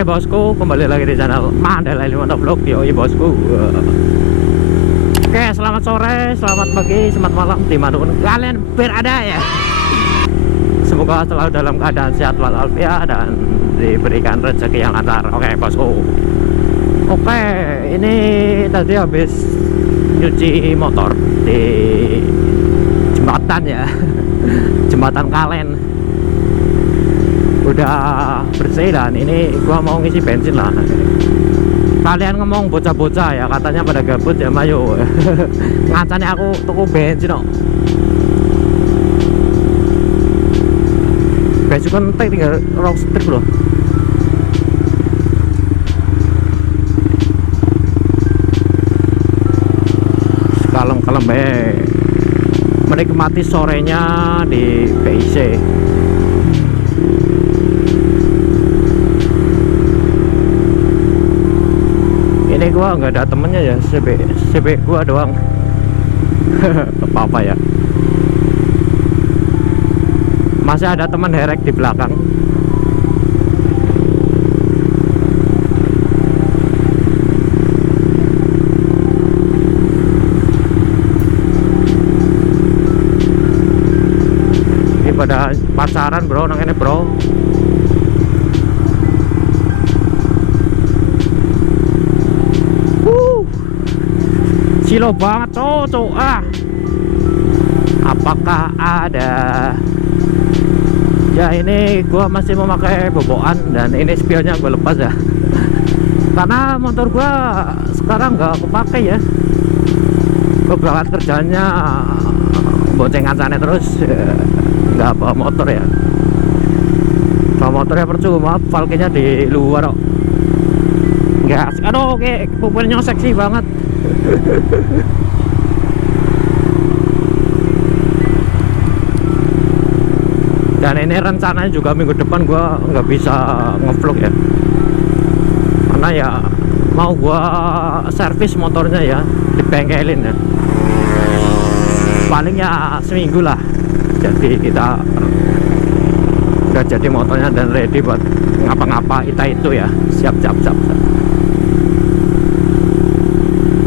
Oke bosku, kembali lagi di channel Mandala Motovlog. Yoi bosku. Oke, selamat sore, selamat pagi, selamat malam dimanapun kalian berada ya. Semoga selalu dalam keadaan sehat walafiat dan diberikan rezeki yang lancar. Oke bosku. Oke, ini tadi habis nyuci motor di jembatan ya. Jembatan Kalen. Udah bersih dan ini gua mau ngisi bensin lah. Kalian ngomong bocah-bocah ya, katanya pada gabut ya mayo. Ngacane aku tuku bensin kok. Bensin kan tinggal rong strip loh. Kalem-kalem menikmati sorenya di PIC. Ini gua nggak ada temennya ya, CB gua doang. Apa ya, masih ada teman herek di belakang. Ini pada pasaran bro, nang ini bro. Silo banget cowok apakah ada ya? Ini gua masih memakai bobokan dan ini spionnya gua lepas ya. Karena motor gua sekarang nggak kepake ya. Gua berangkat kerjanya boncengan sana terus nggak bawa motor ya. Bawa motornya percuma, valve-nya di luar kok. Nggak asik. Aduh, oke, pupulnya seksi banget. Dan ini rencananya juga minggu depan gua nggak bisa ngevlog ya, karena ya mau gua servis motornya ya, dibengkelin ya, paling ya seminggu lah. Jadi kita udah jadi motornya dan ready buat ngapa-ngapa itu ya, siap.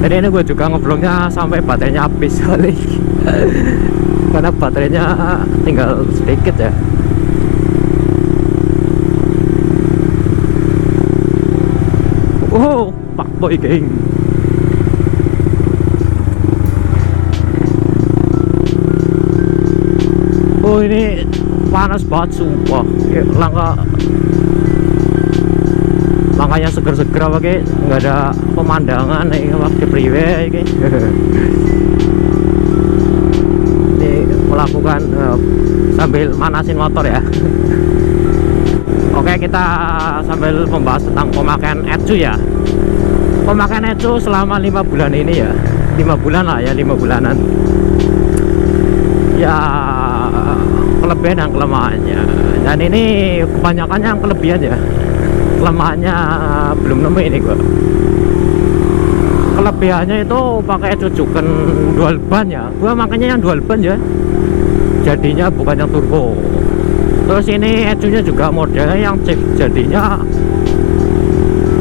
Jadi ini gue juga ngevlognya sampai baterainya habis kali. Karena baterainya tinggal sedikit ya. Oh, Pak Boy geng. Oh, ini panas banget sumpah. Langkahnya seger-seger apa ke, nggak ada pemandangan nih waktu priwe ini melakukan sambil manasin motor ya. Oke, kita sambil membahas tentang pemakaian ecu ya. Pemakaian ecu selama 5 bulan ini ya, 5 bulan lah ya, 5 bulanan ya, kelebihan dan kelemahannya. Dan ini kebanyakannya yang kelebihan ya, kelemahannya belum nemu ini gua. Kelebihannya itu pakai cucukan dual ban ya, gua makanya yang dual ban ya, jadinya bukan yang turbo. Terus ini ecunya juga modelnya yang chip, jadinya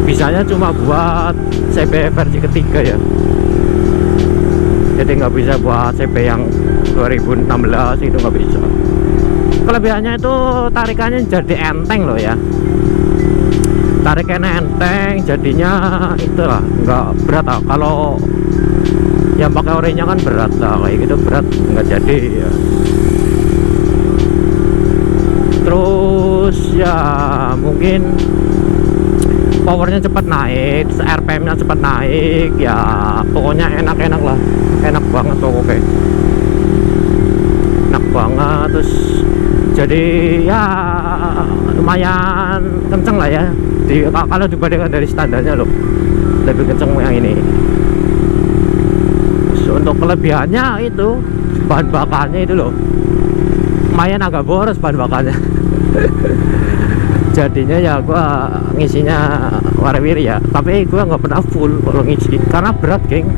bisanya cuma buat CB versi ketiga ya, jadi nggak bisa buat CB yang 2016 itu nggak bisa. Kelebihannya itu tarikannya jadi enteng loh ya, tariknya enteng, jadinya itulah nggak berat lah. Kalau yang pakai orinya kan berat lah, kayak gitu berat nggak jadi ya. Terus ya mungkin powernya cepat naik, RPM-nya cepat naik ya, pokoknya enak lah, enak banget pokoknya, enak banget. Terus jadi ya lumayan kenceng lah ya, kalau dibandingkan dari standarnya loh, lebih kenceng yang ini. Terus untuk kelebihannya itu bahan bakarnya itu loh, lumayan agak boros bahan bakarnya. Jadinya ya gua ngisinya warawiri ya, tapi gua nggak pernah full kalau ngisi karena berat geng.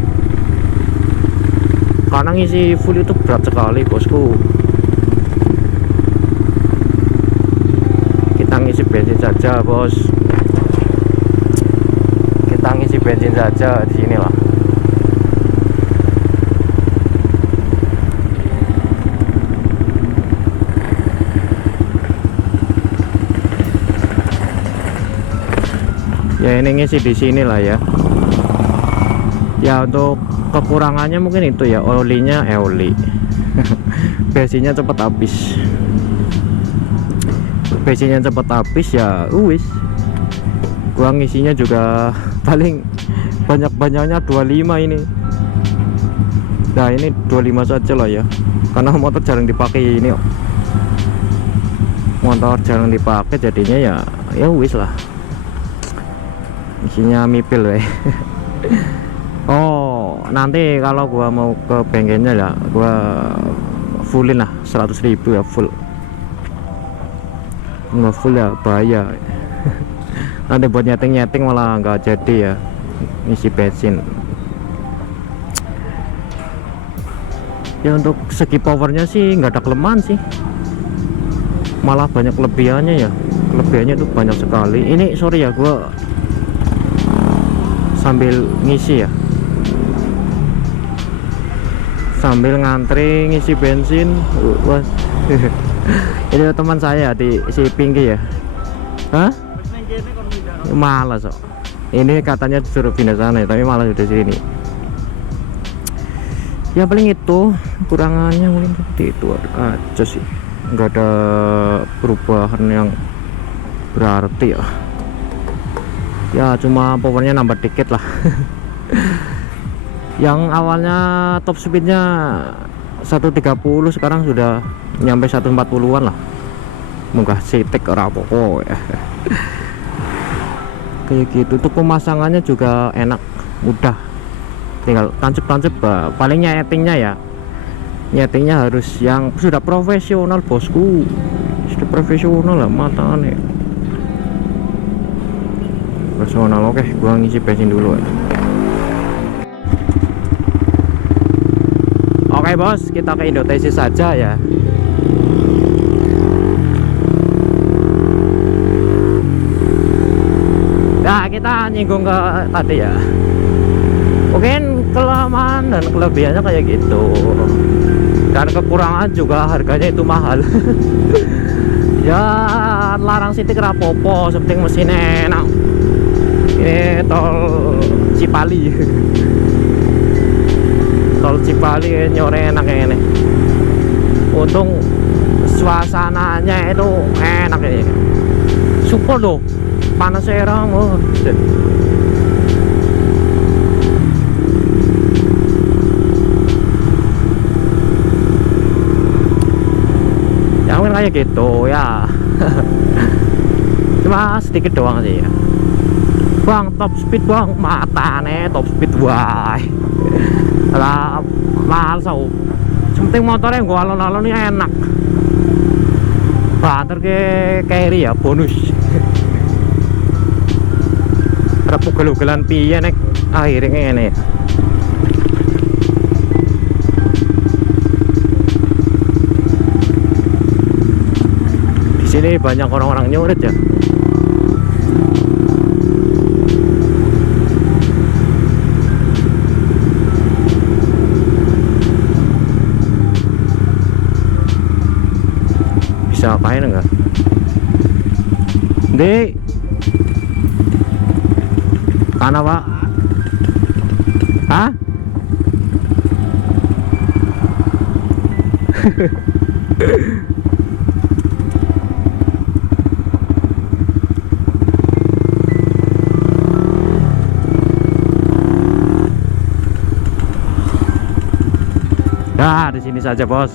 Karena ngisi full itu berat sekali bosku. Kita ngisi bensin saja bos. bensin saja di sini lah. Ya ini ngisi di sini lah ya. Ya untuk kekurangannya mungkin itu ya, olinya oli. Bensinnya cepat habis. Bensinnya cepat habis ya wis. Gua ngisinya juga paling banyak-banyaknya 25 ini. Nah ini 25 saja lah ya, karena motor jarang dipakai ini. Motor jarang dipakai jadinya ya wis lah. Isinya mipil weh. Oh nanti kalau gua mau ke bengkelnya ya gua fullin lah 100.000 ya, full. Nggak full ya bahaya. Nanti buat nyeting malah nggak jadi ya isi bensin. Ya untuk segi powernya sih nggak ada kelemahan sih, malah banyak kelebihannya ya. Kelebihannya itu banyak sekali. Ini sorry ya gua sambil ngisi ya, sambil ngantri ngisi bensin. Wah. Ini teman saya di si Pinky ya. Hah? Malas kok. Ini katanya disuruh pindah sana ya, tapi malah udah sini. Ya paling itu kurangannya, mungkin seperti itu aja sih. Nggak ada perubahan yang berarti ya. Ya cuma powernya nambah dikit lah. Yang awalnya top speednya 130 sekarang sudah nyampe 140-an lah. Munggah sitik ora pokok ya. Kayak gitu. Untuk pemasangannya juga enak, mudah, tinggal tancap-tancap. Paling nyetingnya harus yang sudah profesional bosku, sudah profesional lah matanya personal. Oke, gua ngisi bensin dulu aja. Oke bos, kita ke Indotesis saja ya. Nah kita nyinggung ke tadi ya, mungkin kelemahan dan kelebihannya kayak gitu, dan kekurangan juga harganya itu mahal. Ya larang sitik rapopo, penting mesinnya enak. Ini tol Cipali. Tol Cipali nyore enak ini. Untung suasananya itu enak ini. Super loh, panas era mau. Ya mungkin kayak gitu ya. Cuma sedikit doang sih ya. Bang top speed bang, matane top speed wae. Lah mahal sau. Penting motornya gua alon-alon ini enak. Banter ke carry ya bonus. Berapa gelu-gelan piye nek akhirnya ngene. Di sini banyak orang-orang nyurit ya. Bisa apain enggak? Dek. Kana pak? Hah? Nah, di sini saja bos.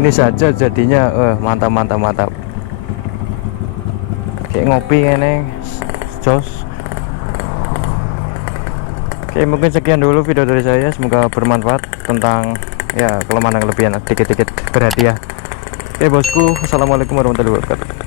Ini saja jadinya, mantap. Kayak ngopi ini, jos. Oke, mungkin sekian dulu video dari saya. Semoga bermanfaat tentang ya kelemahan dan kelebihan, dikit-dikit berhadiah. Oke bosku, assalamualaikum warahmatullahi wabarakatuh.